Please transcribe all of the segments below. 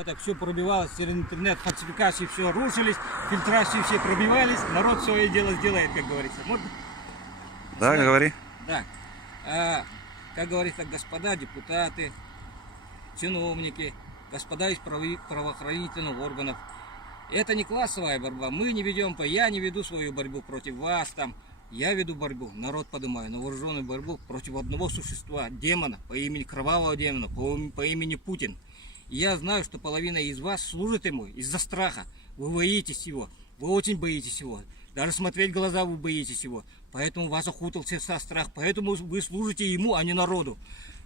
Это все пробивалось через интернет, фальсификации все рушились, фильтрации все пробивались, народ свое дело сделает, как говорится. Можно? Да, говори. Да. Как говорится, господа депутаты, чиновники, господа из правоохранительных органов. Это не классовая борьба. Мы не ведем, я не веду свою борьбу против вас там. Я веду борьбу, народ поднимаю, на вооруженную борьбу против одного существа, демона, по имени кровавого демона, по имени Путин. И я знаю, что половина из вас служит ему из-за страха. Вы боитесь его, вы очень боитесь его. Даже смотреть в глаза вы боитесь его. Поэтому вас охутился страх, поэтому вы служите ему, а не народу.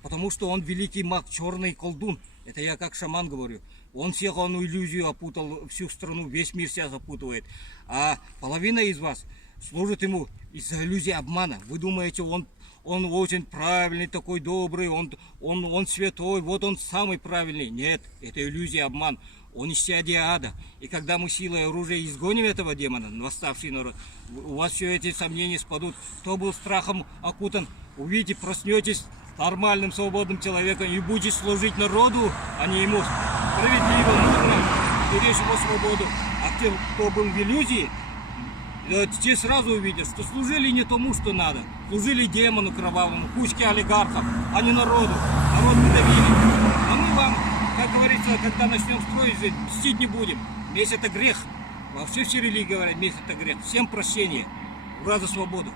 Потому что он великий маг, черный колдун. Это я как шаман говорю. Он иллюзию опутал, всю страну, весь мир себя запутывает. А половина из вас служит ему из-за иллюзии обмана. Вы думаете, он очень правильный, такой добрый, он святой, вот он самый правильный. Нет, это иллюзия, обман. Он исчадие ада. И когда мы силой оружия изгоним этого демона, восставший народ, у вас все эти сомнения спадут. Кто был страхом окутан, увидите, проснетесь нормальным, свободным человеком и будете служить народу, а не ему. Справедливо нужно беречь его свободу. А те, кто был в иллюзии, те сразу увидят, что служили не тому, что надо. Служили демону кровавому, кучке олигархов, а не народу. Народ не доверит. А мы вам, как говорится, когда начнем строить, мстить не будем. Месть — это грех. Вообще все религии говорят, месть — это грех. Всем прощение. Ура за свободу.